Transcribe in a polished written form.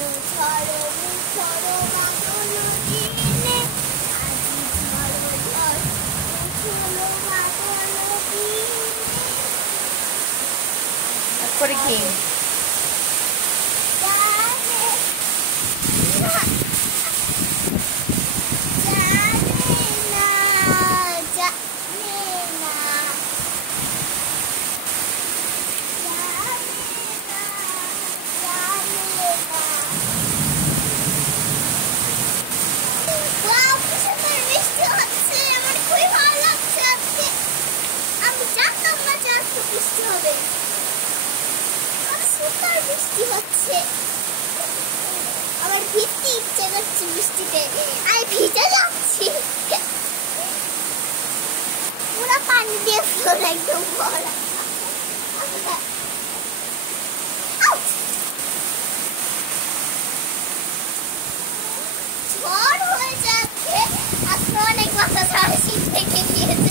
ঝড়ো ঝড়ো বাদল দিনে আজি ঝড়ো ঝড়ো বাদল দিনে তারপরে কি বৃষ্টি হবে সুপার বৃষ্টি হচ্ছে আমার ভিজতে ইচ্ছে করছে বৃষ্টিতে আর ভিজে যাচ্ছি পুরো পানি দিয়ে ফ্লোর একদম ভরা ঝড় হয়ে যাচ্ছে আজকে অনেক বাতাস আর শীত থেকে গিয়েছে